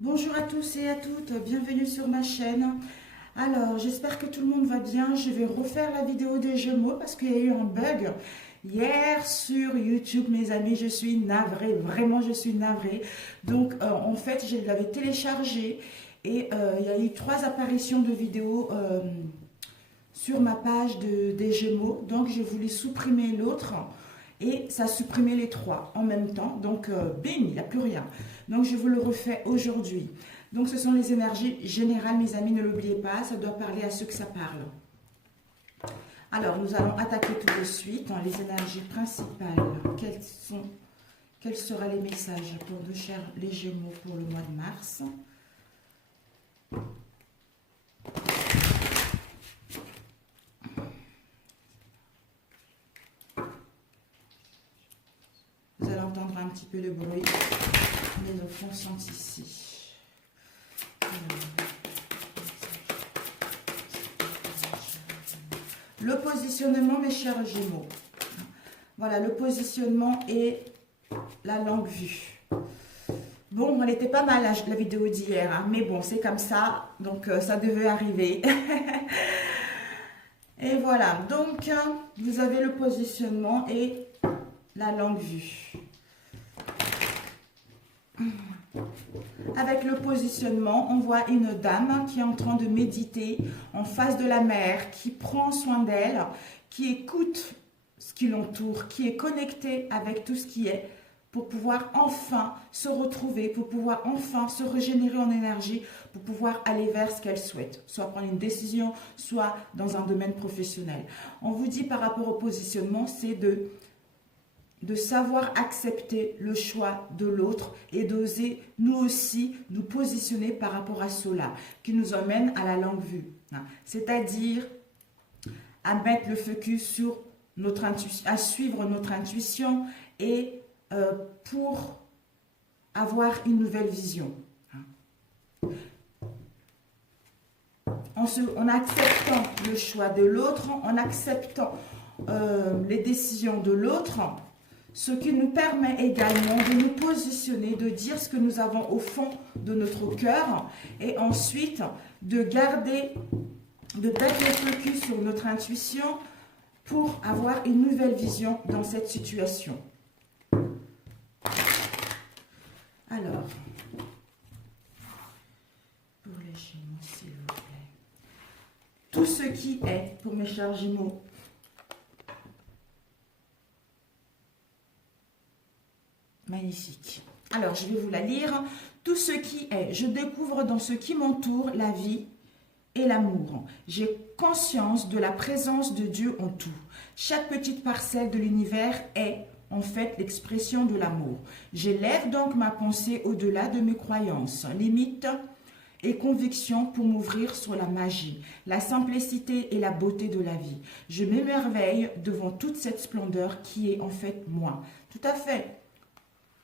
Bonjour à tous et à toutes, bienvenue sur ma chaîne. Alors, j'espère que tout le monde va bien. Je vais refaire la vidéo des Gémeaux parce qu'il y a eu un bug hier sur YouTube, mes amis. Je suis navrée, vraiment je suis navrée. Donc, en fait, je l'avais téléchargé et il y a eu 3 apparitions de vidéos sur ma page des Gémeaux. Donc, je voulais supprimer l'autre. Et ça supprimait les 3 en même temps. Donc, bing, il n'y a plus rien. Donc, je vous le refais aujourd'hui. Donc, ce sont les énergies générales, mes amis. Ne l'oubliez pas, ça doit parler à ceux que ça parle. Alors, nous allons attaquer tout de suite les énergies principales. Quels seront les messages pour nos chers les Gémeaux pour le mois de mars? Vous allez entendre un petit peu de bruit. Les enfants sont ici. Le positionnement, mes chers Gémeaux. Voilà, le positionnement et la longue vue. Bon, elle était pas mal la vidéo d'hier, hein, mais bon, c'est comme ça, donc ça devait arriver. Et voilà, donc vous avez le positionnement et la longue vue. Avec le positionnement, on voit une dame qui est en train de méditer en face de la mer, qui prend soin d'elle, qui écoute ce qui l'entoure, qui est connectée avec tout ce qui est, pour pouvoir enfin se retrouver, pour pouvoir enfin se régénérer en énergie, pour pouvoir aller vers ce qu'elle souhaite, soit prendre une décision, soit dans un domaine professionnel. On vous dit par rapport au positionnement, c'est de savoir accepter le choix de l'autre et d'oser nous aussi nous positionner par rapport à cela, qui nous emmène à la longue vue. C'est-à-dire à mettre le focus sur notre intuition, à suivre notre intuition et pour avoir une nouvelle vision. En acceptant le choix de l'autre, en acceptant les décisions de l'autre, ce qui nous permet également de nous positionner, de dire ce que nous avons au fond de notre cœur et ensuite de garder, de mettre le focus sur notre intuition pour avoir une nouvelle vision dans cette situation. Alors, pour les Gémeaux, s'il vous plaît. Tout ce qui est, pour mes chers Gémeaux, magnifique. Alors, je vais vous la lire. Tout ce qui est, je découvre dans ce qui m'entoure la vie et l'amour. J'ai conscience de la présence de Dieu en tout. Chaque petite parcelle de l'univers est en fait l'expression de l'amour. J'élève donc ma pensée au-delà de mes croyances, limites et convictions pour m'ouvrir sur la magie, la simplicité et la beauté de la vie. Je m'émerveille devant toute cette splendeur qui est en fait moi. Tout à fait.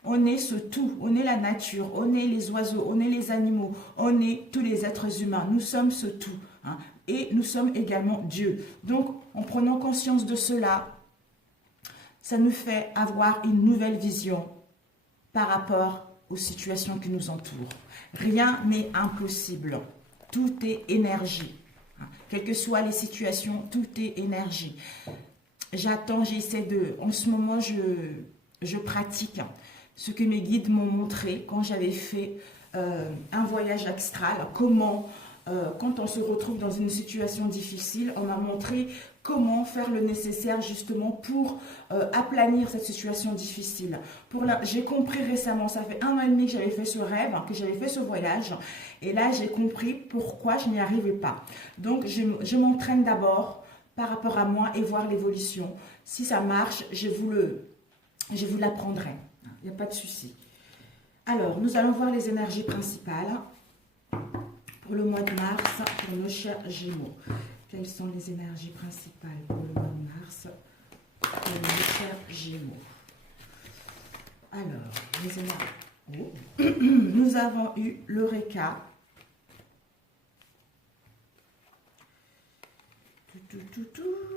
On est ce tout, on est la nature, on est les oiseaux, on est les animaux, on est tous les êtres humains. Nous sommes ce tout. Et nous sommes également Dieu. Donc, en prenant conscience de cela, ça nous fait avoir une nouvelle vision par rapport aux situations qui nous entourent. Rien n'est impossible. Tout est énergie. Quelles que soient les situations, tout est énergie. J'attends, j'essaie de... En ce moment, je pratique ce que mes guides m'ont montré quand j'avais fait un voyage astral. Comment, quand on se retrouve dans une situation difficile, on m'a montré comment faire le nécessaire justement pour aplanir cette situation difficile. J'ai compris récemment, ça fait 1 an et demi que j'avais fait ce rêve, que j'avais fait ce voyage, et là j'ai compris pourquoi je n'y arrivais pas. Donc je m'entraîne d'abord par rapport à moi et voir l'évolution. Si ça marche, je vous l'apprendrai. Il n'y a pas de souci. Alors, nous allons voir les énergies principales pour le mois de mars, pour nos chers Gémeaux. Quelles sont les énergies principales pour le mois de mars, pour nos chers Gémeaux? Alors, les énergies... Nous avons eu l'Eureka.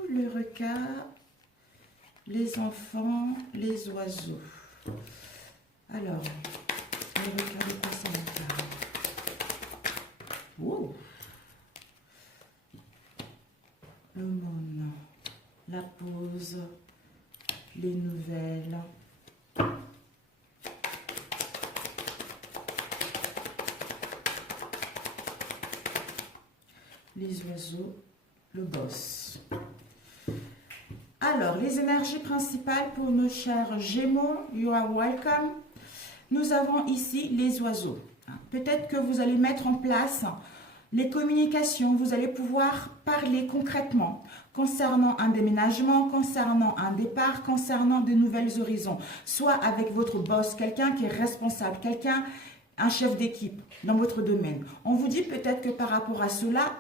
L'Eureka, les enfants, les oiseaux. Alors, l'Eureka, de quoi ça me parle? pause, les nouvelles. Les oiseaux, le boss. Alors, les énergies principales pour nos chers Gémeaux, you are welcome. Nous avons ici les oiseaux. Peut-être que vous allez mettre en place les communications, vous allez pouvoir parler concrètement concernant un déménagement, concernant un départ, concernant de nouvelles horizons, soit avec votre boss, quelqu'un qui est responsable, quelqu'un, un chef d'équipe dans votre domaine. On vous dit peut-être que par rapport à cela,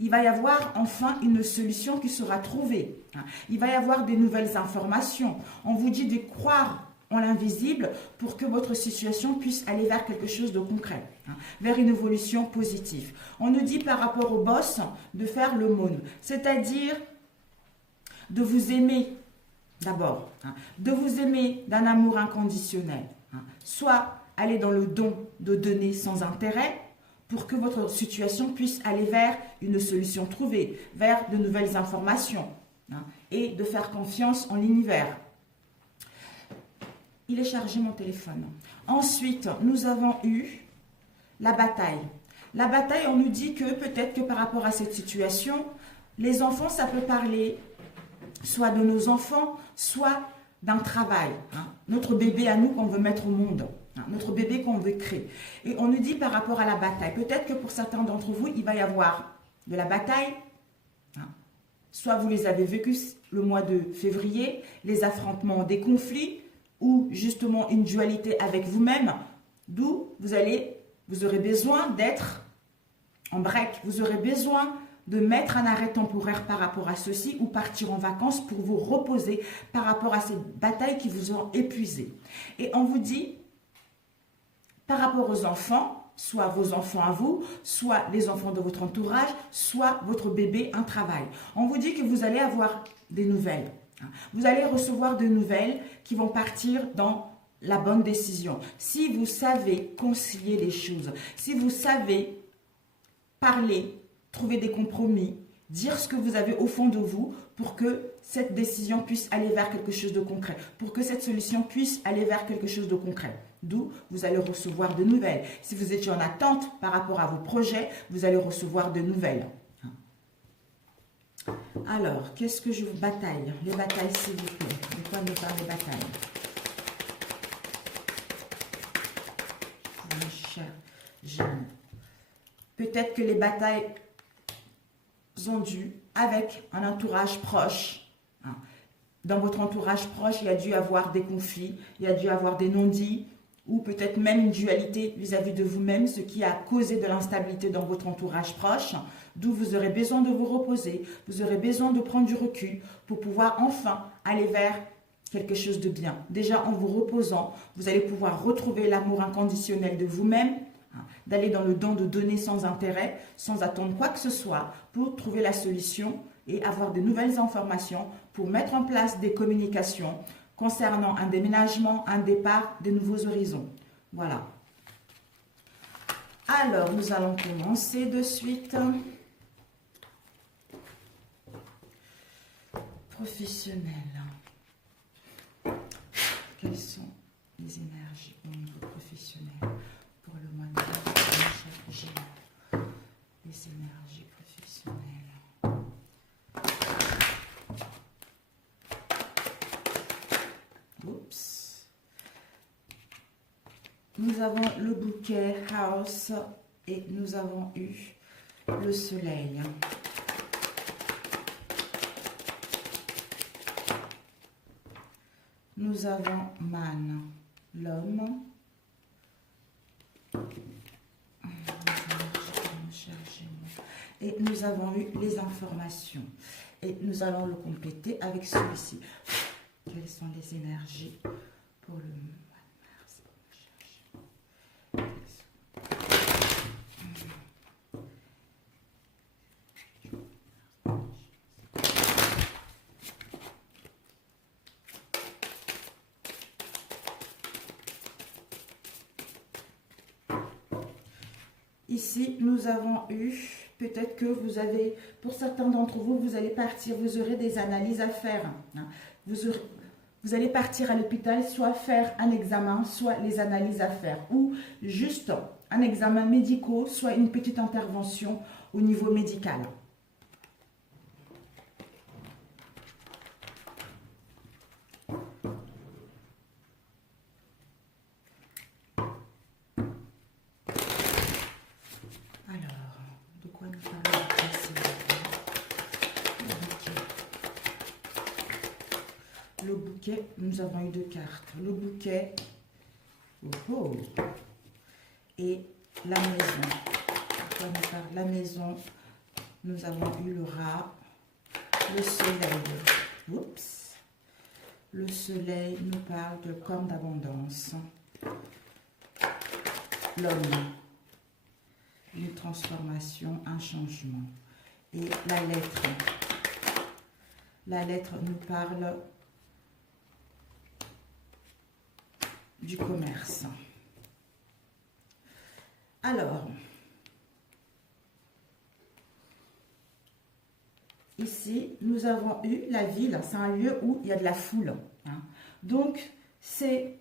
il va y avoir enfin une solution qui sera trouvée. Il va y avoir des nouvelles informations. On vous dit de croire en l'invisible pour que votre situation puisse aller vers quelque chose de concret, vers une évolution positive. On nous dit par rapport au boss de faire l'aumône, c'est-à-dire de vous aimer d'abord, de vous aimer d'un amour inconditionnel, soit aller dans le don de donner sans intérêt, pour que votre situation puisse aller vers une solution trouvée, vers de nouvelles informations, et de faire confiance en l'univers. Il est chargé mon téléphone. Ensuite, nous avons eu la bataille. La bataille, on nous dit que peut-être que par rapport à cette situation, les enfants, ça peut parler soit de nos enfants, soit d'un travail. Notre bébé à nous qu'on veut mettre au monde. Notre bébé qu'on veut créer. Et on nous dit par rapport à la bataille, peut-être que pour certains d'entre vous, il va y avoir de la bataille. Soit vous les avez vécus le mois de février, les affrontements, des conflits, ou justement une dualité avec vous-même, d'où vous aurez besoin d'être en break. Vous aurez besoin de mettre un arrêt temporaire par rapport à ceci ou partir en vacances pour vous reposer par rapport à ces batailles qui vous ont épuisé. Et on vous dit, par rapport aux enfants, soit vos enfants à vous, soit les enfants de votre entourage, soit votre bébé, un travail. On vous dit que vous allez avoir des nouvelles. Vous allez recevoir des nouvelles qui vont partir dans la bonne décision. Si vous savez concilier les choses, si vous savez parler, trouver des compromis, dire ce que vous avez au fond de vous pour que cette décision puisse aller vers quelque chose de concret, pour que cette solution puisse aller vers quelque chose de concret. D'où vous allez recevoir de nouvelles. Si vous étiez en attente par rapport à vos projets, vous allez recevoir de nouvelles. Alors, qu'est-ce que je vous bataille? Les batailles, s'il vous plaît. De quoi nous parle les batailles? Mon cher Gémeaux. Peut-être que les batailles ont dû avec un entourage proche. Dans votre entourage proche, il y a dû avoir des conflits, il y a dû avoir des non-dits, ou peut-être même une dualité vis-à-vis de vous-même, ce qui a causé de l'instabilité dans votre entourage proche, d'où vous aurez besoin de vous reposer, vous aurez besoin de prendre du recul pour pouvoir enfin aller vers quelque chose de bien. Déjà, en vous reposant, vous allez pouvoir retrouver l'amour inconditionnel de vous-même, d'aller dans le don de donner sans intérêt, sans attendre quoi que ce soit, pour trouver la solution et avoir de nouvelles informations pour mettre en place des communications concernant un déménagement, un départ, de nouveaux horizons. Voilà. Alors, nous allons commencer de suite. Professionnel. Quelles sont les énergies au niveau professionnel pour le mois de juillet? Les énergies professionnelles. Oups. Nous avons le bouquet House et nous avons eu le soleil. Nous avons Man, l'homme. Et nous avons eu les informations. Et nous allons le compléter avec celui-ci. Quelles sont les énergies pour le mois de mars? Ici, nous avons eu peut-être que vous avez, pour certains d'entre vous, vous allez partir, vous aurez des analyses à faire. Hein. Vous allez partir à l'hôpital, soit faire un examen, soit les analyses à faire. Ou juste un examen médical, soit une petite intervention au niveau médical. Le bouquet, nous avons eu 2 cartes. Le bouquet, et la maison. La maison, nous avons eu le rat, le soleil. Oups. Le soleil nous parle de corne d'abondance. L'homme, une transformation, un changement. Et la lettre. La lettre nous parle du commerce. Alors, ici, nous avons eu la ville. C'est un lieu où il y a de la foule. Hein. Donc, c'est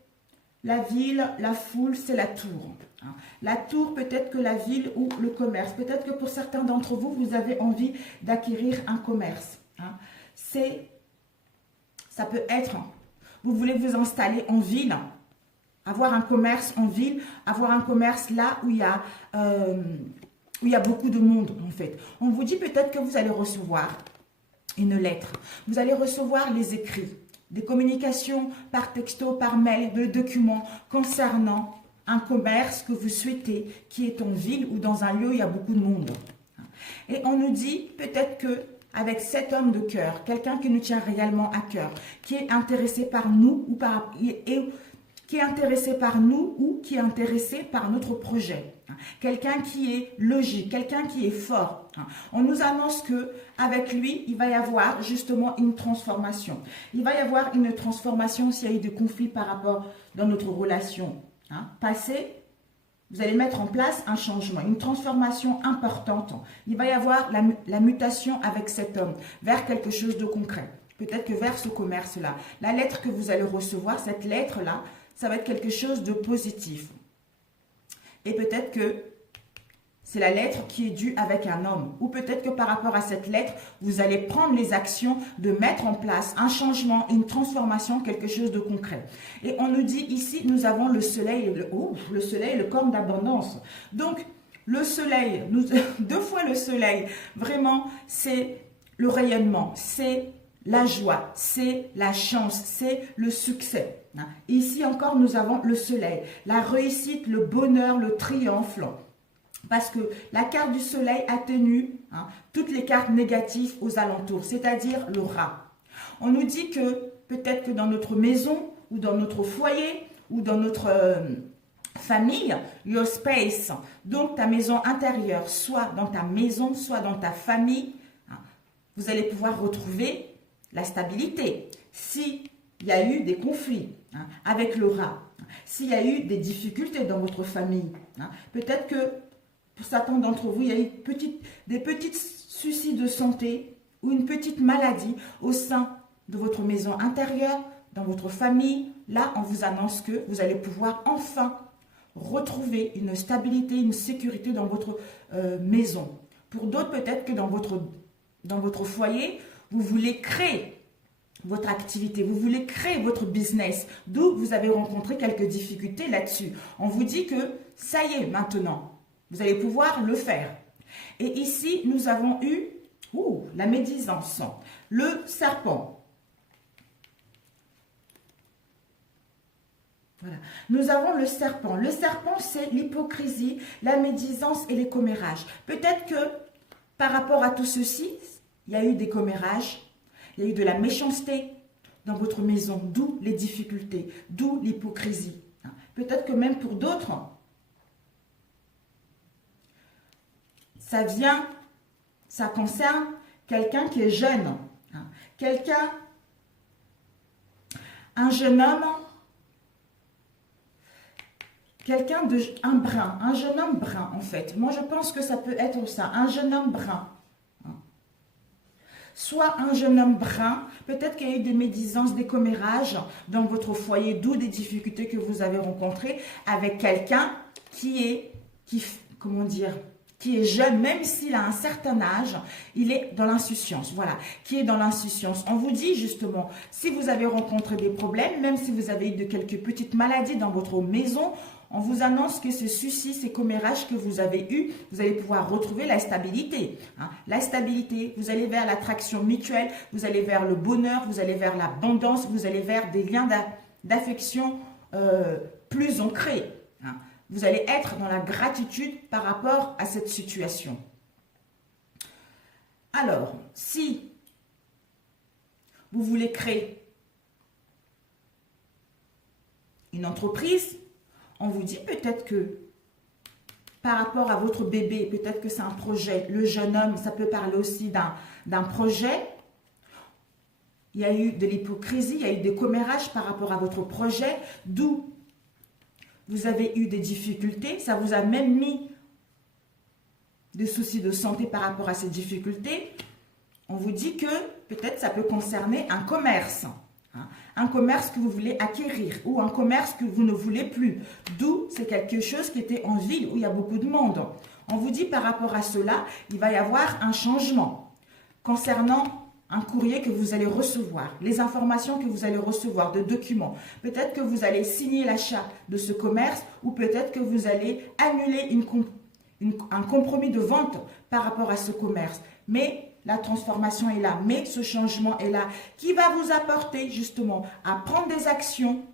la ville, la foule, c'est la tour. Hein. La tour, peut-être que la ville ou le commerce. Peut-être que pour certains d'entre vous, vous avez envie d'acquérir un commerce. Hein. Ça peut être, vous voulez vous installer en ville, avoir un commerce en ville, avoir un commerce là où il y a beaucoup de monde en fait. On vous dit peut-être que vous allez recevoir une lettre, vous allez recevoir les écrits, des communications par texto, par mail, de documents concernant un commerce que vous souhaitez qui est en ville ou dans un lieu où il y a beaucoup de monde. Et on nous dit peut-être que avec cet homme de cœur, quelqu'un qui nous tient réellement à cœur, qui est intéressé par nous ou qui est intéressé par nous ou qui est intéressé par notre projet. Quelqu'un qui est logique, quelqu'un qui est fort. On nous annonce que avec lui, il va y avoir justement une transformation. Il va y avoir une transformation s'il y a eu des conflits par rapport dans notre relation passée. Vous allez mettre en place un changement, une transformation importante. Il va y avoir la mutation avec cet homme vers quelque chose de concret. Peut-être que vers ce commerce-là. La lettre que vous allez recevoir, cette lettre-là, ça va être quelque chose de positif. Et peut-être que c'est la lettre qui est due avec un homme. Ou peut-être que par rapport à cette lettre, vous allez prendre les actions de mettre en place un changement, une transformation, quelque chose de concret. Et on nous dit ici, nous avons le soleil, le soleil, le corne d'abondance. Donc, le soleil, 2 fois le soleil, vraiment, c'est le rayonnement, c'est la joie, c'est la chance, c'est le succès. Ici encore, nous avons le soleil, la réussite, le bonheur, le triomphe. Parce que la carte du soleil atténue toutes les cartes négatives aux alentours, c'est-à-dire le rat. On nous dit que peut-être que dans notre maison ou dans notre foyer ou dans notre famille, your space, donc ta maison intérieure, soit dans ta maison, soit dans ta famille, vous allez pouvoir retrouver la stabilité. S'il y a eu des conflits avec le rat, s'il y a eu des difficultés dans votre famille, peut-être que pour certains d'entre vous, il y a eu des petits soucis de santé ou une petite maladie au sein de votre maison intérieure, dans votre famille. Là, on vous annonce que vous allez pouvoir enfin retrouver une stabilité, une sécurité dans votre maison. Pour d'autres, peut-être que dans votre foyer, vous voulez créer votre activité, vous voulez créer votre business, d'où vous avez rencontré quelques difficultés là-dessus. On vous dit que ça y est maintenant, vous allez pouvoir le faire. Et ici, nous avons eu la médisance, le serpent. Voilà. Nous avons le serpent. Le serpent, c'est l'hypocrisie, la médisance et les commérages. Peut-être que par rapport à tout ceci, il y a eu des commérages, il y a eu de la méchanceté dans votre maison, d'où les difficultés, d'où l'hypocrisie. Peut-être que même pour d'autres, ça concerne quelqu'un qui est jeune. Un jeune homme quelqu'un de, un brun, un jeune homme brun en fait. Moi je pense que ça peut être ça, un jeune homme brun. Soit un jeune homme brun, peut-être qu'il y a eu des médisances, des commérages dans votre foyer, d'où des difficultés que vous avez rencontrées avec quelqu'un comment dire, qui est jeune, même s'il a un certain âge, il est dans l'insouciance, voilà, qui est dans l'insouciance. On vous dit justement, si vous avez rencontré des problèmes, même si vous avez eu de quelques petites maladies dans votre maison, on vous annonce que ces soucis, ces commérages que vous avez eus, vous allez pouvoir retrouver la stabilité. Hein. La stabilité, vous allez vers l'attraction mutuelle, vous allez vers le bonheur, vous allez vers l'abondance, vous allez vers des liens d'affection plus ancrés. Hein. Vous allez être dans la gratitude par rapport à cette situation. Alors, si vous voulez créer une entreprise, on vous dit peut-être que par rapport à votre bébé, peut-être que c'est un projet. Le jeune homme, ça peut parler aussi d'un projet. Il y a eu de l'hypocrisie, il y a eu des commérages par rapport à votre projet, d'où vous avez eu des difficultés. Ça vous a même mis des soucis de santé par rapport à ces difficultés. On vous dit que peut-être ça peut concerner un commerce. Un commerce que vous voulez acquérir ou un commerce que vous ne voulez plus. D'où c'est quelque chose qui était en ville où il y a beaucoup de monde. On vous dit par rapport à cela, il va y avoir un changement concernant un courrier que vous allez recevoir, les informations que vous allez recevoir de documents. Peut-être que vous allez signer l'achat de ce commerce ou peut-être que vous allez annuler un compromis de vente par rapport à ce commerce. Mais la transformation est là, mais ce changement est là, qui va vous apporter justement à prendre des actions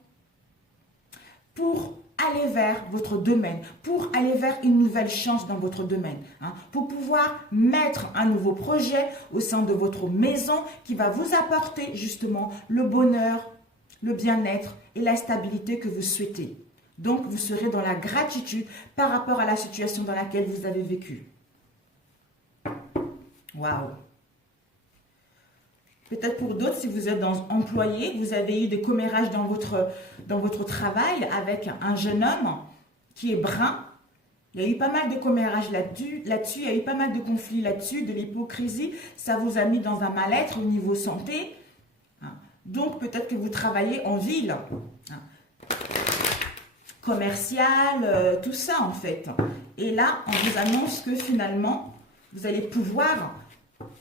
pour aller vers votre domaine, pour aller vers une nouvelle chance dans votre domaine, hein, pour pouvoir mettre un nouveau projet au sein de votre maison qui va vous apporter justement le bonheur, le bien-être et la stabilité que vous souhaitez. Donc, vous serez dans la gratitude par rapport à la situation dans laquelle vous avez vécu. Waouh! Peut-être pour d'autres, si vous êtes employé, vous avez eu des commérages dans votre travail avec un jeune homme qui est brun. Il y a eu pas mal de commérages là-dessus, il y a eu pas mal de conflits là-dessus, de l'hypocrisie. Ça vous a mis dans un mal-être au niveau santé. Donc, peut-être que vous travaillez en ville, commercial, tout ça en fait. Et là, on vous annonce que finalement, vous allez pouvoir...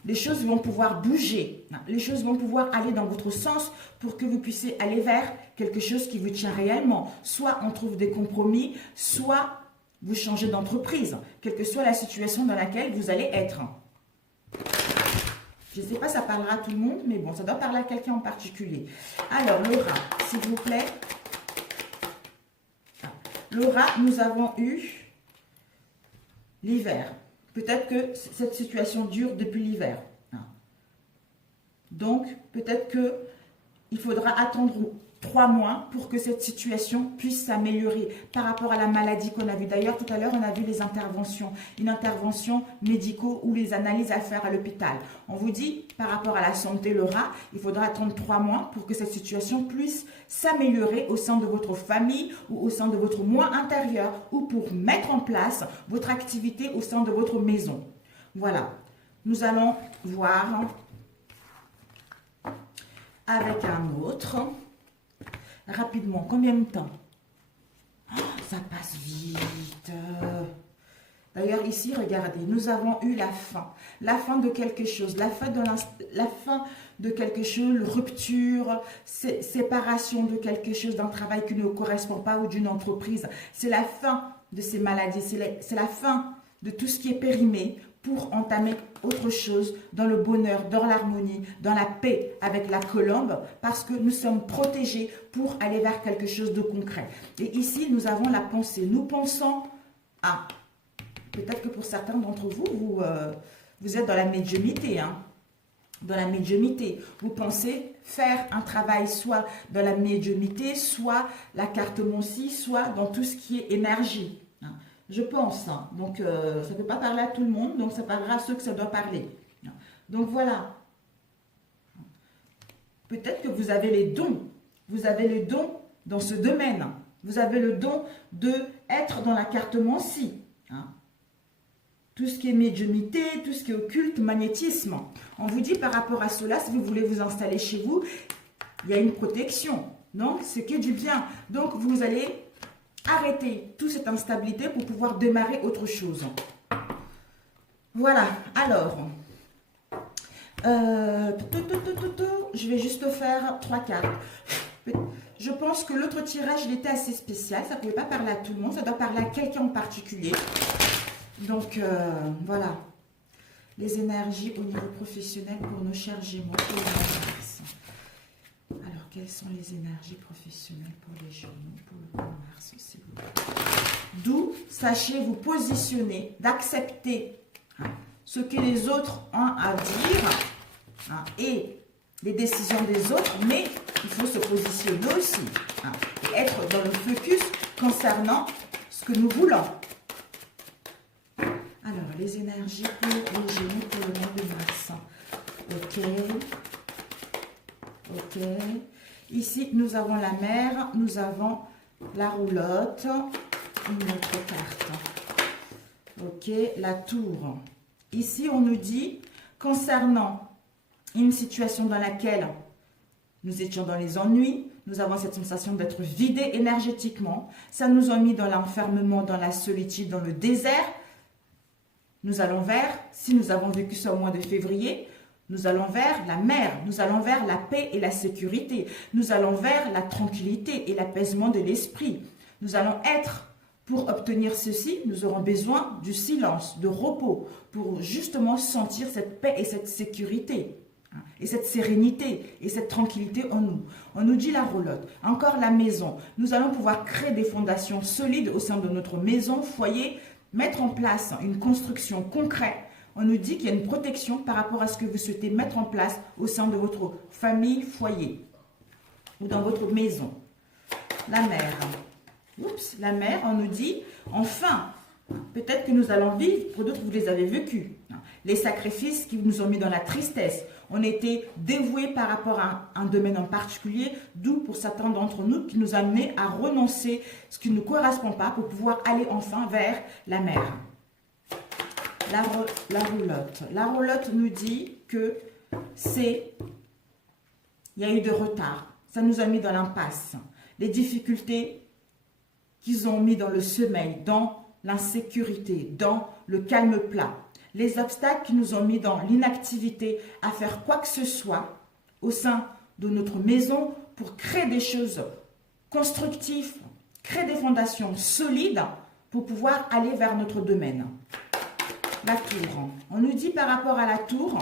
Les choses vont pouvoir bouger, les choses vont pouvoir aller dans votre sens pour que vous puissiez aller vers quelque chose qui vous tient réellement. Soit on trouve des compromis, soit vous changez d'entreprise, quelle que soit la situation dans laquelle vous allez être. Je ne sais pas, ça parlera à tout le monde, mais bon, ça doit parler à quelqu'un en particulier. Alors, Laura, s'il vous plaît. Laura, nous avons eu l'hiver. Peut-être que cette situation dure depuis l'hiver. Donc, peut-être qu'il faudra attendre 3 mois pour que cette situation puisse s'améliorer par rapport à la maladie qu'on a vue. D'ailleurs, tout à l'heure, on a vu les interventions, une intervention médicaux ou les analyses à faire à l'hôpital. On vous dit, par rapport à la santé, Laura, il faudra attendre 3 mois pour que cette situation puisse s'améliorer au sein de votre famille ou au sein de votre moi intérieur ou pour mettre en place votre activité au sein de votre maison. Voilà. Nous allons voir avec un autre. Rapidement, combien de temps? Oh, ça passe vite. D'ailleurs, ici, regardez, nous avons eu la fin de quelque chose, la fin de quelque chose, rupture, séparation de quelque chose, d'un travail qui ne correspond pas ou d'une entreprise. C'est la fin de ces maladies, c'est la fin de tout ce qui est périmé pour entamer autre chose dans le bonheur, dans l'harmonie, dans la paix avec la colombe, parce que nous sommes protégés pour aller vers quelque chose de concret. Et ici, nous avons la pensée. Nous pensons à... Peut-être que pour certains d'entre vous, vous êtes dans la médiumnité, hein, dans la médiumnité. Vous pensez faire un travail soit dans la médiumnité, soit la carte Monsi, soit dans tout ce qui est énergie. Je pense, hein. Donc ça ne peut pas parler à tout le monde, donc ça parlera à ceux que ça doit parler. Donc voilà. Peut-être que vous avez les dons. Vous avez les dons dans ce domaine. Vous avez le don de être dans la cartomancie. Hein. Tout ce qui est médiumnité, tout ce qui est occulte, magnétisme. On vous dit par rapport à cela, si vous voulez vous installer chez vous, il y a une protection. Donc, ce qui est du bien. Donc, vous allez arrêter toute cette instabilité pour pouvoir démarrer autre chose. Voilà. Alors, je vais juste faire 3 cartes. Je pense que l'autre tirage, il était assez spécial. Ça ne pouvait pas parler à tout le monde. Ça doit parler à quelqu'un en particulier. Donc, voilà. Les énergies au niveau professionnel pour nos chers Gémeaux. Alors, quelles sont les énergies professionnelles pour les Gémeaux pour le mois de mars, s'il vous plaît. D'où, sachez vous positionner, d'accepter ce que les autres ont à dire et les décisions des autres, mais il faut se positionner aussi et être dans le focus concernant ce que nous voulons. Alors, les énergies pour les Gémeaux pour le mois de mars. Ok. Ici, nous avons la mer, nous avons la roulotte, une autre carte. Ok, la tour. Ici, on nous dit, concernant une situation dans laquelle nous étions dans les ennuis, nous avons cette sensation d'être vidés énergétiquement. Ça nous a mis dans l'enfermement, dans la solitude, dans le désert. Nous allons vers, si nous avons vécu ça au mois de février, nous allons vers la mer, nous allons vers la paix et la sécurité. Nous allons vers la tranquillité et l'apaisement de l'esprit. Nous allons être, pour obtenir ceci, nous aurons besoin du silence, de repos, pour justement sentir cette paix et cette sécurité. Et cette sérénité et cette tranquillité en nous. On nous dit la roulotte, encore la maison. Nous allons pouvoir créer des fondations solides au sein de notre maison, foyer, mettre en place une construction concrète. On nous dit qu'il y a une protection par rapport à ce que vous souhaitez mettre en place au sein de votre famille, foyer ou dans votre maison. La mer. Oups, la mer, on nous dit, enfin, peut-être que nous allons vivre, pour d'autres vous les avez vécus. Les sacrifices qui nous ont mis dans la tristesse. On était dévoués par rapport à un domaine en particulier, d'où pour certains d'entre nous qui nous a amené à renoncer ce qui ne nous correspond pas pour pouvoir aller enfin vers la mer. La roulotte. La roulotte nous dit que il y a eu de retard. Ça nous a mis dans l'impasse. Les difficultés qu'ils ont mis dans le sommeil, dans l'insécurité, dans le calme plat. Les obstacles qui nous ont mis dans l'inactivité à faire quoi que ce soit au sein de notre maison pour créer des choses constructives, créer des fondations solides pour pouvoir aller vers notre domaine. La tour. On nous dit par rapport à la tour,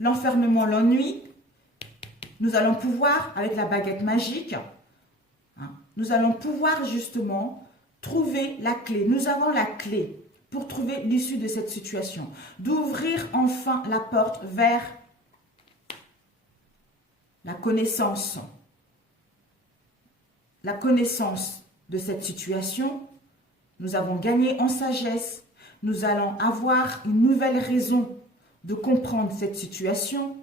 l'enfermement, l'ennui, nous allons pouvoir, avec la baguette magique, nous allons pouvoir justement trouver la clé. Nous avons la clé pour trouver l'issue de cette situation, d'ouvrir enfin la porte vers la connaissance de cette situation. Nous avons gagné en sagesse, nous allons avoir une nouvelle raison de comprendre cette situation,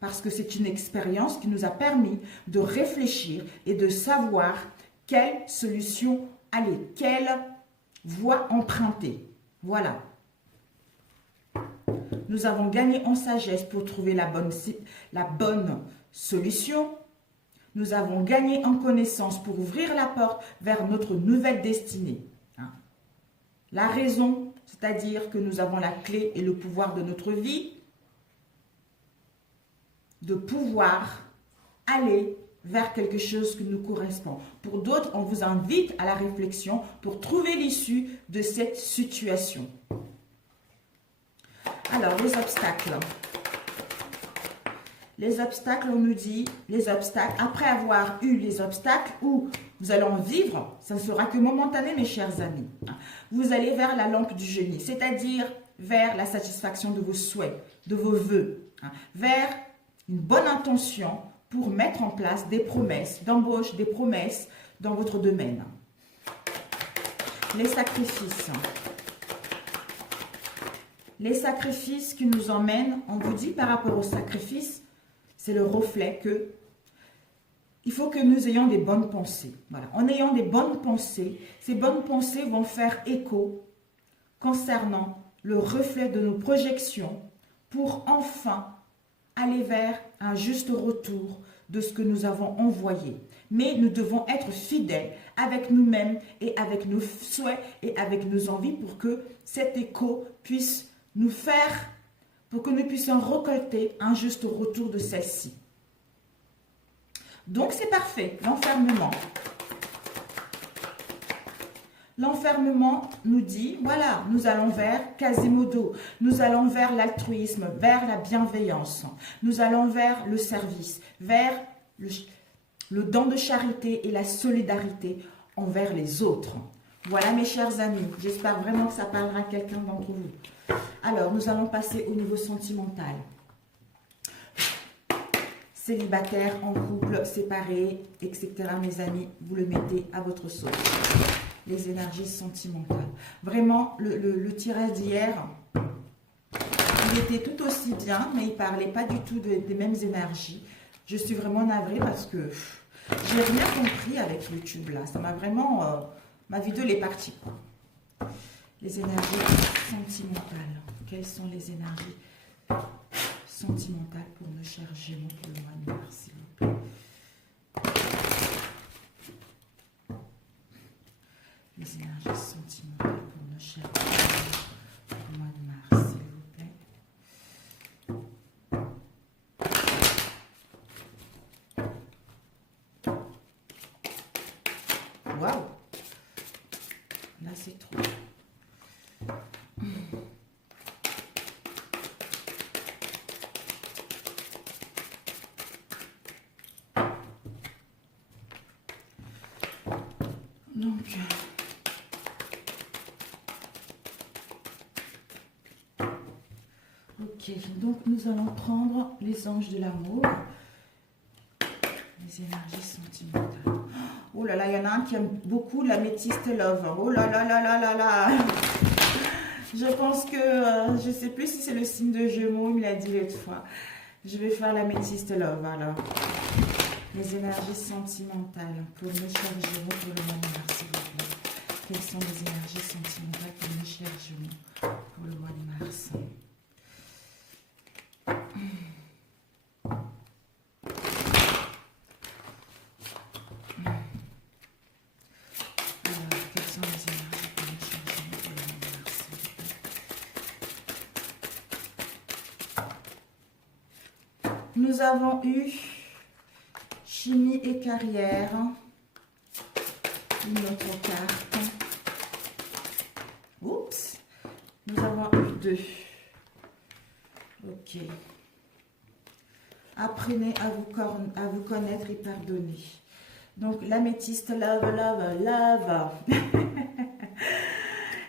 parce que c'est une expérience qui nous a permis de réfléchir et de savoir quelle solution aller, quelle voie emprunter. Voilà. Nous avons gagné en sagesse pour trouver la bonne solution. Nous avons gagné en connaissance pour ouvrir la porte vers notre nouvelle destinée. La raison, c'est-à-dire que nous avons la clé et le pouvoir de notre vie, de pouvoir aller vers quelque chose qui nous correspond. Pour d'autres, on vous invite à la réflexion pour trouver l'issue de cette situation. Alors, les obstacles. Les obstacles, on nous dit, les obstacles, après avoir eu les obstacles, où vous allez en vivre, ça ne sera que momentané, mes chers amis. Vous allez vers la lampe du génie, c'est-à-dire vers la satisfaction de vos souhaits, de vos vœux, vers une bonne intention pour mettre en place des promesses d'embauche, des promesses dans votre domaine. Les sacrifices. Les sacrifices qui nous emmènent, on vous dit par rapport aux sacrifices, c'est le reflet que il faut que nous ayons des bonnes pensées. Voilà. En ayant des bonnes pensées, ces bonnes pensées vont faire écho concernant le reflet de nos projections pour enfin aller vers un juste retour de ce que nous avons envoyé. Mais nous devons être fidèles avec nous-mêmes et avec nos souhaits et avec nos envies pour que cet écho puisse nous faire, pour que nous puissions récolter un juste retour de celle-ci. Donc c'est parfait, l'enfermement. L'enfermement nous dit, voilà, nous allons vers Quasimodo, nous allons vers l'altruisme, vers la bienveillance, nous allons vers le service, vers le don de charité et la solidarité envers les autres. Voilà mes chers amis, j'espère vraiment que ça parlera à quelqu'un d'entre vous. Alors, nous allons passer au niveau sentimental. Célibataire, en couple, séparé, etc. Mes amis, vous le mettez à votre sauce. Les énergies sentimentales. Vraiment, le tirage d'hier, il était tout aussi bien, mais il ne parlait pas du tout des mêmes énergies. Je suis vraiment navrée parce que j'ai rien compris avec YouTube là. Ça m'a vraiment... ma vidéo elle est partie. Les énergies sentimentales. Quelles sont les énergies sentimentales pour nos chers Gémeaux pour le mois de mars, s'il vous plaît? Les énergies sentimentales pour nos chers Gémeaux pour le mois de mars, s'il vous plaît. Waouh! Là, c'est trop. Donc, ok, donc nous allons prendre les anges de l'amour, les énergies sentimentales. Oh là là, il y en a un qui aime beaucoup l'améthyste love. Oh là là là là là là. Je pense que, je ne sais plus si c'est le signe de Gémeaux, il me l'a dit l'autre fois. Je vais faire l'améthyste love alors. Les énergies sentimentales pour nos chers Gémeaux pour le mois de mars, s'il vous plaît. Quelles sont les énergies sentimentales pour nos chers Gémeaux pour le mois de mars? Nous avons eu chimie et carrière, une autre carte. Oups, nous avons eu 2. Ok. Apprenez à vous connaître et pardonner. Donc l'améthyste, love, love, love.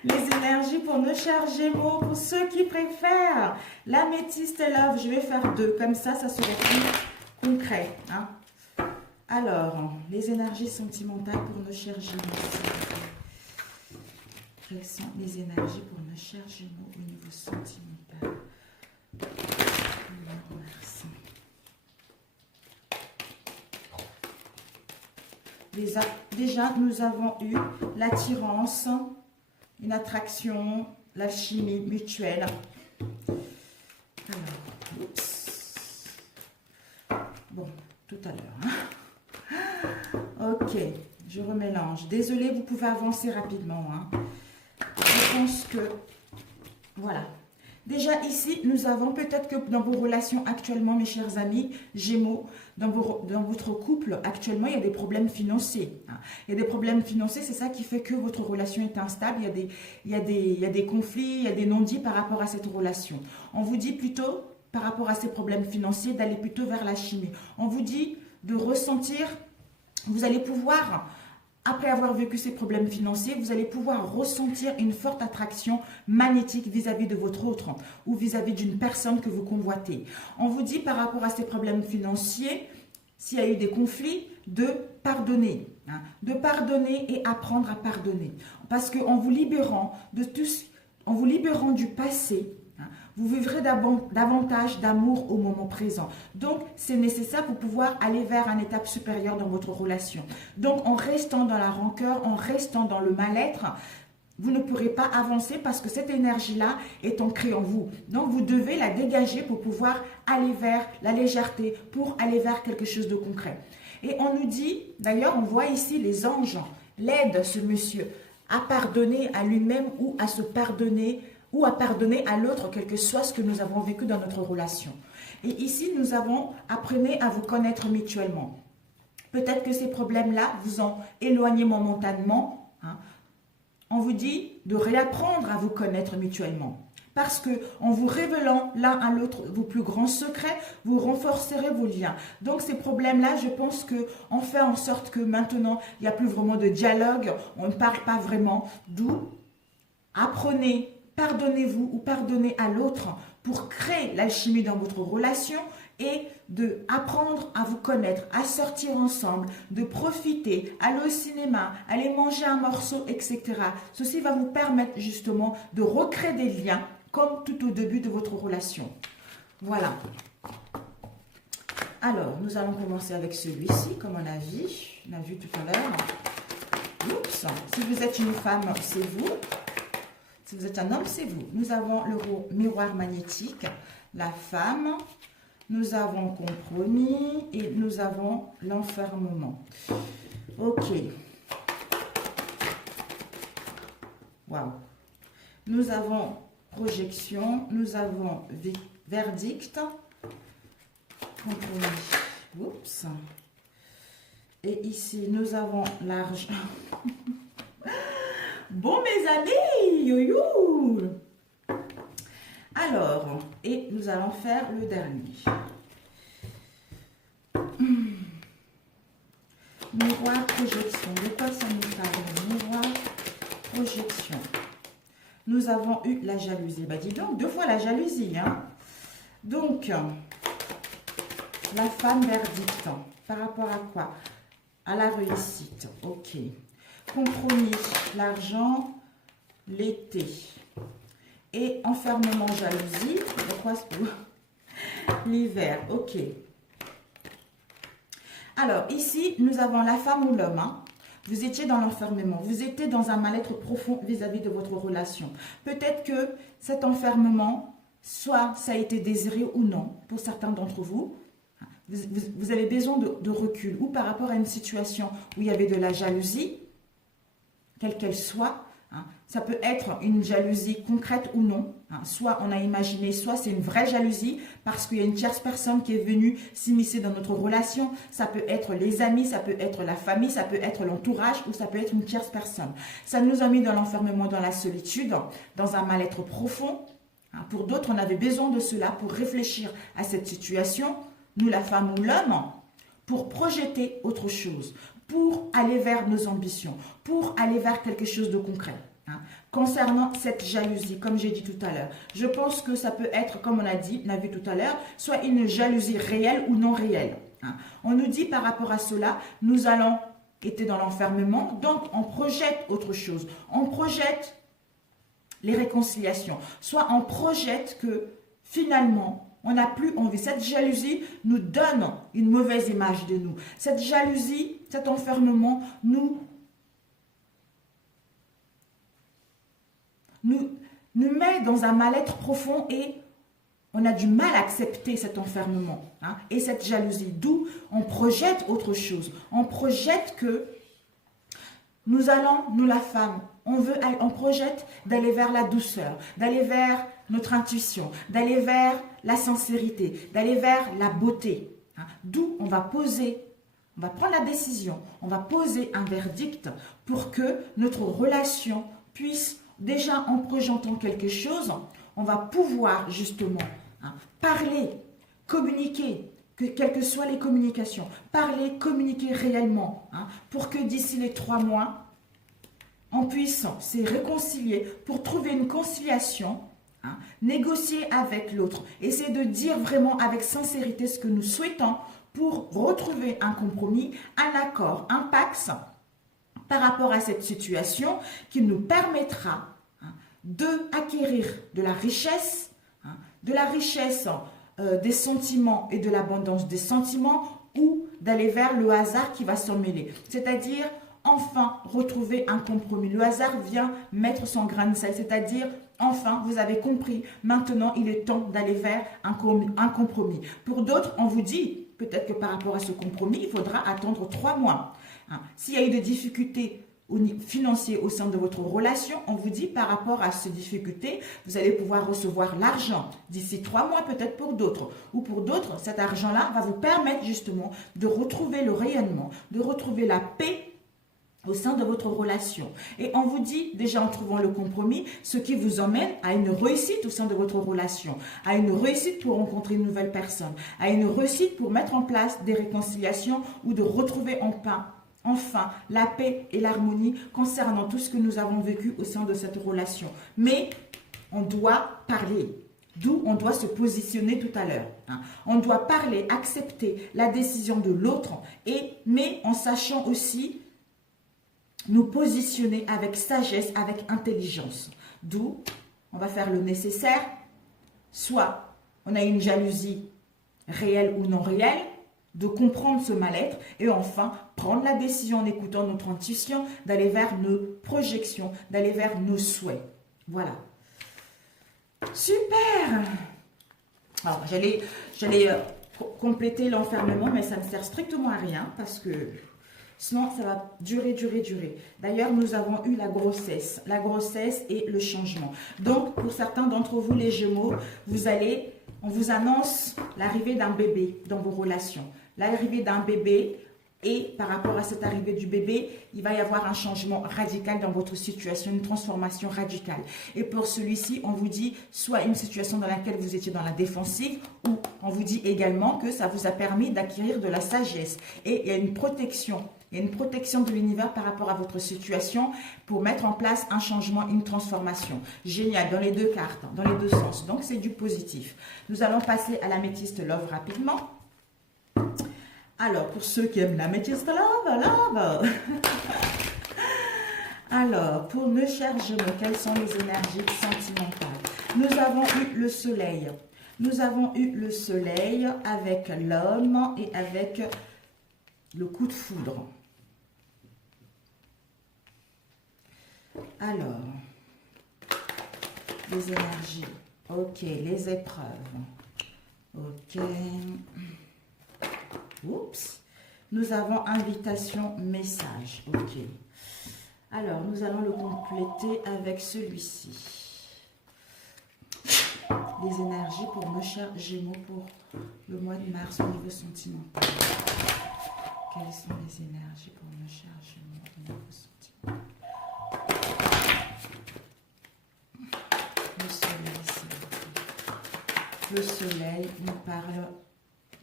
Les énergies pour nos chers Gémeaux, pour ceux qui préfèrent l'améthyste love. Je vais faire 2, comme ça sera plus concret. Hein. Alors, les énergies sentimentales pour nos chers Gémeaux. Quelles sont les énergies pour nos chers Gémeaux au niveau sentimental? Merci. Déjà, nous avons eu l'attirance, une attraction, l'alchimie mutuelle. Alors, oups. Bon, tout à l'heure. Hein. Ok, je remélange. Désolée, vous pouvez avancer rapidement. Hein. Je pense que... Voilà. Déjà ici, nous avons peut-être que dans vos relations actuellement, mes chers amis, Gémeaux, dans votre couple actuellement, il y a des problèmes financiers. Hein. Il y a des problèmes financiers, c'est ça qui fait que votre relation est instable. Il y a des conflits, il y a des non-dits par rapport à cette relation. On vous dit plutôt, par rapport à ces problèmes financiers, d'aller plutôt vers la chimie. On vous dit de ressentir, vous allez pouvoir... Après avoir vécu ces problèmes financiers, vous allez pouvoir ressentir une forte attraction magnétique vis-à-vis de votre autre ou vis-à-vis d'une personne que vous convoitez. On vous dit par rapport à ces problèmes financiers, s'il y a eu des conflits, de pardonner. Hein, de pardonner et apprendre à pardonner. Parce qu'en vous libérant de tout, en vous libérant du passé, Vous vivrez davantage d'amour au moment présent. Donc, c'est nécessaire pour pouvoir aller vers une étape supérieure dans votre relation. Donc, en restant dans la rancœur, en restant dans le mal-être, vous ne pourrez pas avancer parce que cette énergie-là est ancrée en vous. Donc, vous devez la dégager pour pouvoir aller vers la légèreté, pour aller vers quelque chose de concret. Et on nous dit, d'ailleurs, on voit ici les anges l'aident ce monsieur à pardonner à lui-même ou à se pardonner ou à pardonner à l'autre, quel que soit ce que nous avons vécu dans notre relation. Et ici, nous avons, apprenez à vous connaître mutuellement. Peut-être que ces problèmes-là vous ont éloigné momentanément. On vous dit de réapprendre à vous connaître mutuellement. Parce que en vous révélant l'un à l'autre vos plus grands secrets, vous renforcerez vos liens. Donc ces problèmes-là, je pense qu'on fait en sorte que maintenant, il n'y a plus vraiment de dialogue, on ne parle pas vraiment. D'où apprenez, pardonnez-vous ou pardonnez à l'autre pour créer l'alchimie dans votre relation et de apprendre à vous connaître, à sortir ensemble, de profiter, aller au cinéma, aller manger un morceau, etc. Ceci va vous permettre justement de recréer des liens comme tout au début de votre relation. Voilà. Alors, nous allons commencer avec celui-ci, comme on a vu tout à l'heure. Oups, si vous êtes une femme, c'est vous. Si vous êtes un homme, c'est vous. Nous avons le miroir magnétique, la femme, nous avons compromis et nous avons l'enfermement. Ok. Waouh. Nous avons projection, nous avons verdict, compromis. Oups. Et ici, nous avons l'argent. Bon, mes amis, yo-yo. Alors, et nous allons faire le dernier. Miroir, projection. De quoi ça nous parle? Miroir, projection. Nous avons eu la jalousie. Bah dis donc, 2 fois la jalousie. Hein? Donc, la femme verdict. Par rapport à quoi? À la réussite. Ok. Compromis, l'argent, l'été. Et enfermement, jalousie. De quoi l'hiver. Ok. Alors, ici, nous avons la femme ou l'homme. Hein? Vous étiez dans l'enfermement. Vous étiez dans un mal-être profond vis-à-vis de votre relation. Peut-être que cet enfermement, soit ça a été désiré ou non, pour certains d'entre vous. Vous avez besoin de recul. Ou par rapport à une situation où il y avait de la jalousie, quelle qu'elle soit. Ça peut être une jalousie concrète ou non. Soit on a imaginé, soit c'est une vraie jalousie parce qu'il y a une tierce personne qui est venue s'immiscer dans notre relation. Ça peut être les amis, ça peut être la famille, ça peut être l'entourage ou ça peut être une tierce personne. Ça nous a mis dans l'enfermement, dans la solitude, dans un mal-être profond. Pour d'autres, on avait besoin de cela pour réfléchir à cette situation. Nous, la femme ou l'homme, pour projeter autre chose, pour aller vers nos ambitions, pour aller vers quelque chose de concret. Concernant cette jalousie, comme j'ai dit tout à l'heure, je pense que ça peut être, comme on a vu tout à l'heure, soit une jalousie réelle ou non réelle. On nous dit par rapport à cela, nous allons être dans l'enfermement, donc on projette autre chose. On projette les réconciliations, soit on projette que finalement, on n'a plus envie. Cette jalousie nous donne une mauvaise image de nous. Cette jalousie, cet enfermement nous met dans un mal-être profond et on a du mal à accepter cet enfermement et cette jalousie. D'où on projette autre chose. On projette que nous allons, nous la femme, on projette d'aller vers la douceur, d'aller vers notre intuition, d'aller vers la sincérité, d'aller vers la beauté. D'où on va poser, on va prendre la décision, on va poser un verdict pour que notre relation puisse, déjà en projetant quelque chose, on va pouvoir justement parler, communiquer, quelles que soient les communications, parler, communiquer réellement, pour que d'ici les 3 mois, on puisse se réconcilier pour trouver une conciliation, négocier avec l'autre, essayer de dire vraiment avec sincérité ce que nous souhaitons pour retrouver un compromis, un accord, un pax par rapport à cette situation qui nous permettra d'acquérir de la richesse de la richesse des sentiments et de l'abondance des sentiments, ou d'aller vers le hasard qui va s'en mêler. C'est-à-dire, enfin, retrouver un compromis. Le hasard vient mettre son grain de sel, c'est-à-dire, enfin, vous avez compris, maintenant, il est temps d'aller vers un compromis. Pour d'autres, on vous dit, peut-être que par rapport à ce compromis, il faudra attendre 3 mois. Hein. S'il y a eu des difficultés financiers au sein de votre relation, on vous dit par rapport à ces difficultés, vous allez pouvoir recevoir l'argent d'ici 3 mois, peut-être pour d'autres. Ou pour d'autres, cet argent-là va vous permettre justement de retrouver le rayonnement, de retrouver la paix au sein de votre relation. Et on vous dit, déjà en trouvant le compromis, ce qui vous emmène à une réussite au sein de votre relation, à une réussite pour rencontrer une nouvelle personne, à une réussite pour mettre en place des réconciliations ou de retrouver enfin la paix et l'harmonie concernant tout ce que nous avons vécu au sein de cette relation. Mais on doit parler. D'où on doit se positionner tout à l'heure. Hein. On doit parler, accepter la décision de l'autre, mais en sachant aussi nous positionner avec sagesse, avec intelligence. D'où on va faire le nécessaire. Soit on a une jalousie réelle ou non réelle, de comprendre ce mal-être et enfin prendre la décision en écoutant notre intuition d'aller vers nos projections, d'aller vers nos souhaits. Voilà. Super! Alors, j'allais compléter l'enfermement, mais ça ne sert strictement à rien parce que sinon, ça va durer. D'ailleurs, nous avons eu la grossesse et le changement. Donc, pour certains d'entre vous, les Gémeaux, on vous annonce l'arrivée d'un bébé dans vos relations. L'arrivée d'un bébé, et par rapport à cette arrivée du bébé, il va y avoir un changement radical dans votre situation, une transformation radicale. Et pour celui-ci, on vous dit soit une situation dans laquelle vous étiez dans la défensive, ou on vous dit également que ça vous a permis d'acquérir de la sagesse. Et il y a une protection. Il y a une protection de l'univers par rapport à votre situation pour mettre en place un changement, une transformation. Génial, dans les deux cartes, dans les deux sens. Donc, c'est du positif. Nous allons passer à l'améthyste love rapidement. Alors, pour ceux qui aiment l'améthyste love. Alors, pour nos chers Gémeaux, quelles sont les énergies sentimentales? Nous avons eu le soleil. Nous avons eu le soleil avec l'homme et avec le coup de foudre. Alors, les énergies. Ok, les épreuves. Ok. Oups. Nous avons invitation, message. Ok. Alors, nous allons le compléter avec celui-ci. Les énergies pour nos chers Gémeaux pour le mois de mars au niveau sentimental. Quelles sont les énergies pour nos chers Gémeaux au niveau sentimental? Le soleil, le soleil nous parle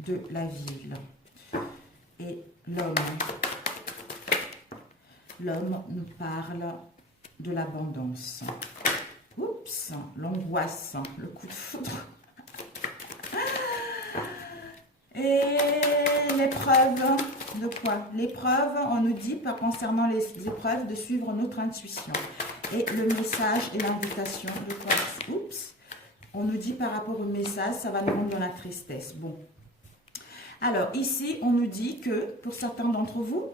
de la ville. Et l'homme nous parle de l'abondance. Oups, l'angoisse, le coup de foudre. Et l'épreuve de quoi? L'épreuve, on nous dit, concernant les épreuves, de suivre notre intuition. Et le message et l'invitation de quoi? Oups, on nous dit par rapport au message, ça va nous rendre dans la tristesse. Bon. Alors, ici, on nous dit que, pour certains d'entre vous,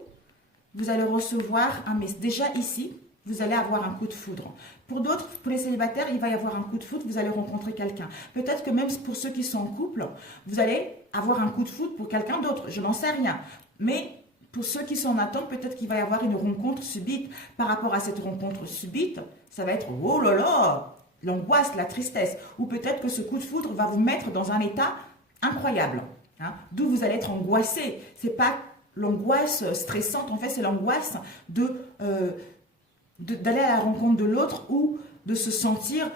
vous allez recevoir un message. Déjà, ici, vous allez avoir un coup de foudre. Pour d'autres, pour les célibataires, il va y avoir un coup de foudre, vous allez rencontrer quelqu'un. Peut-être que même pour ceux qui sont en couple, vous allez avoir un coup de foudre pour quelqu'un d'autre. Je n'en sais rien. Mais pour ceux qui sont en attente, peut-être qu'il va y avoir une rencontre subite. Par rapport à cette rencontre subite, ça va être « oh là là !» l'angoisse, la tristesse. Ou peut-être que ce coup de foudre va vous mettre dans un état incroyable. Hein, d'où vous allez être angoissé. Ce n'est pas l'angoisse stressante, en fait, c'est l'angoisse d'aller à la rencontre de l'autre ou de se sentir,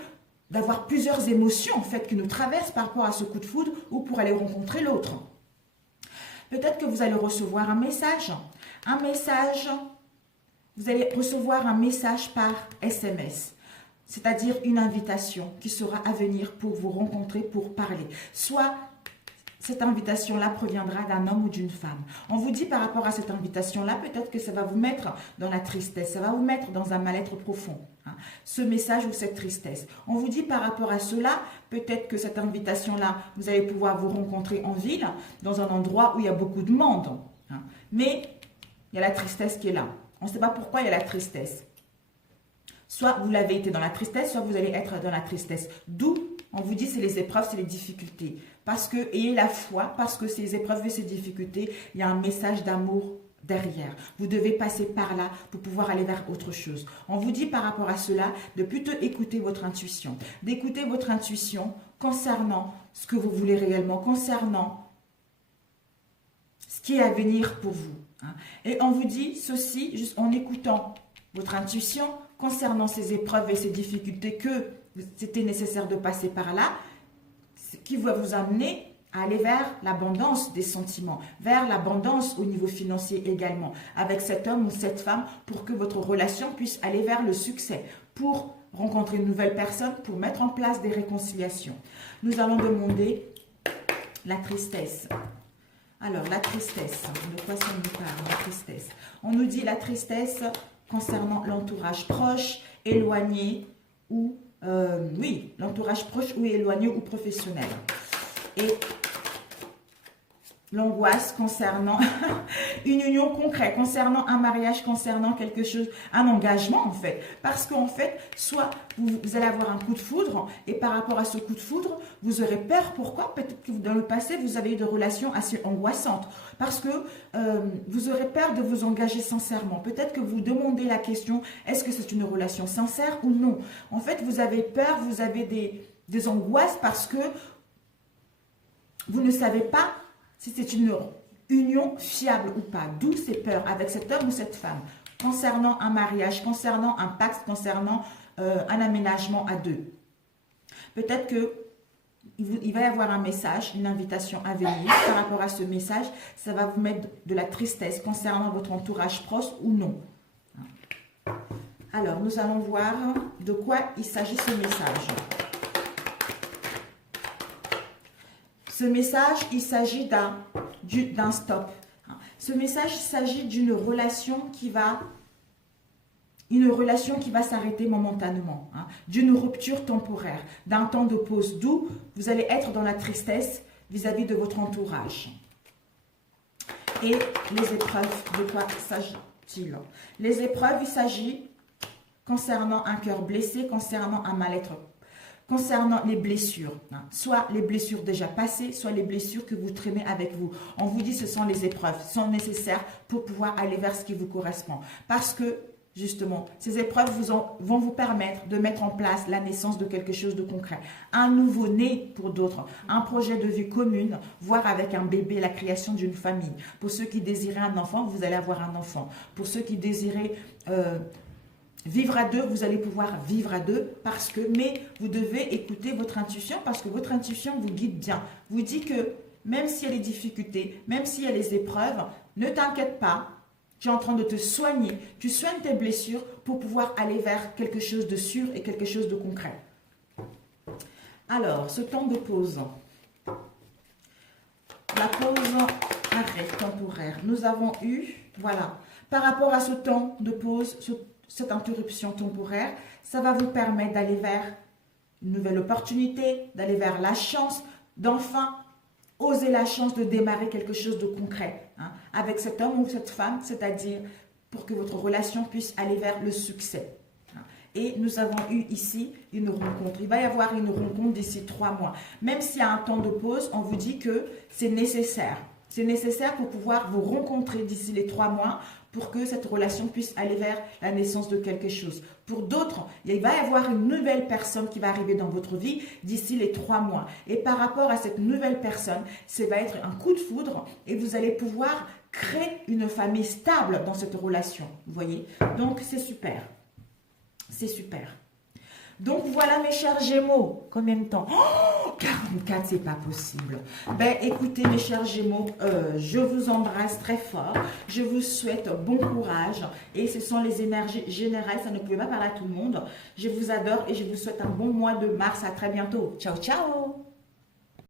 d'avoir plusieurs émotions, en fait, qui nous traversent par rapport à ce coup de foudre ou pour aller rencontrer l'autre. Peut-être que vous allez recevoir un message. Vous allez recevoir un message par SMS. C'est-à-dire une invitation qui sera à venir pour vous rencontrer, pour parler. Soit cette invitation-là proviendra d'un homme ou d'une femme. On vous dit par rapport à cette invitation-là, peut-être que ça va vous mettre dans la tristesse, ça va vous mettre dans un mal-être profond, hein, ce message ou cette tristesse. On vous dit par rapport à cela, peut-être que cette invitation-là, vous allez pouvoir vous rencontrer en ville, dans un endroit où il y a beaucoup de monde. Hein, mais il y a la tristesse qui est là. On ne sait pas pourquoi il y a la tristesse. Soit vous l'avez été dans la tristesse, soit vous allez être dans la tristesse. D'où on vous dit c'est les épreuves, c'est les difficultés. Parce que, ayez la foi, parce que ces épreuves et ces difficultés, il y a un message d'amour derrière. Vous devez passer par là pour pouvoir aller vers autre chose. On vous dit par rapport à cela de plutôt écouter votre intuition. D'écouter votre intuition concernant ce que vous voulez réellement, concernant ce qui est à venir pour vous. Hein. Et on vous dit ceci, juste en écoutant votre intuition, concernant ces épreuves et ces difficultés que c'était nécessaire de passer par là, qui va vous amener à aller vers l'abondance des sentiments, vers l'abondance au niveau financier également, avec cet homme ou cette femme, pour que votre relation puisse aller vers le succès, pour rencontrer une nouvelle personne, pour mettre en place des réconciliations. Nous allons demander la tristesse. Alors, la tristesse, de quoi ça nous parle, la tristesse? On nous dit la tristesse concernant l'entourage proche, éloigné ou, oui, l'entourage proche ou éloigné ou professionnel. Et l'angoisse concernant une union concrète, concernant un mariage, concernant quelque chose, un engagement en fait. Parce qu'en fait, soit vous allez avoir un coup de foudre et par rapport à ce coup de foudre, vous aurez peur. Pourquoi? Peut-être que dans le passé, vous avez eu des relations assez angoissantes. Parce que vous aurez peur de vous engager sincèrement. Peut-être que vous demandez la question, est-ce que c'est une relation sincère ou non? En fait, vous avez peur, vous avez des angoisses parce que vous ne savez pas si c'est une union fiable ou pas. D'où ces peurs avec cet homme ou cette femme. Concernant un mariage, concernant un pacte, concernant un aménagement à deux. Peut-être qu'il va y avoir un message, une invitation à venir. Par rapport à ce message, ça va vous mettre de la tristesse concernant votre entourage proche ou non. Alors, nous allons voir de quoi il s'agit ce message. Ce message, il s'agit d'un stop. Ce message, il s'agit d'une relation qui va s'arrêter momentanément, hein, d'une rupture temporaire, d'un temps de pause, d'où vous allez être dans la tristesse vis-à-vis de votre entourage. Et les épreuves, de quoi s'agit-il? Les épreuves, il s'agit concernant un cœur blessé, concernant un mal-être, concernant les blessures, hein, soit les blessures déjà passées, soit les blessures que vous traînez avec vous. On vous dit que ce sont les épreuves, sont nécessaires pour pouvoir aller vers ce qui vous correspond. Parce que, justement, ces épreuves vont vous permettre de mettre en place la naissance de quelque chose de concret. Un nouveau-né pour d'autres, un projet de vie commune, voire avec un bébé, la création d'une famille. Pour ceux qui désiraient un enfant, vous allez avoir un enfant. Pour ceux qui désiraient vivre à deux, vous allez pouvoir vivre à deux mais vous devez écouter votre intuition parce que votre intuition vous guide bien. Vous dit que même s'il y a les difficultés, même s'il y a les épreuves, ne t'inquiète pas, tu es en train de te soigner. Tu soignes tes blessures pour pouvoir aller vers quelque chose de sûr et quelque chose de concret. Alors, ce temps de pause. La pause arrêt temporaire. Nous avons eu, voilà, par rapport à ce temps de pause, cette interruption temporaire, ça va vous permettre d'aller vers une nouvelle opportunité, d'aller vers la chance, d'enfin oser la chance de démarrer quelque chose de concret hein, avec cet homme ou cette femme, c'est-à-dire pour que votre relation puisse aller vers le succès. Et nous avons eu ici une rencontre. Il va y avoir une rencontre d'ici 3 mois. Même s'il y a un temps de pause, on vous dit que c'est nécessaire. C'est nécessaire pour pouvoir vous rencontrer d'ici les 3 mois pour que cette relation puisse aller vers la naissance de quelque chose. Pour d'autres, il va y avoir une nouvelle personne qui va arriver dans votre vie d'ici les 3 mois. Et par rapport à cette nouvelle personne, ça va être un coup de foudre et vous allez pouvoir créer une famille stable dans cette relation. Vous voyez? Donc, c'est super. C'est super. Donc voilà mes chers Gémeaux, combien de temps? Oh, 44, c'est pas possible. Ben écoutez mes chers Gémeaux, je vous embrasse très fort. Je vous souhaite bon courage. Et ce sont les énergies générales, ça ne pouvait pas parler à tout le monde. Je vous adore et je vous souhaite un bon mois de mars. À très bientôt. Ciao, ciao.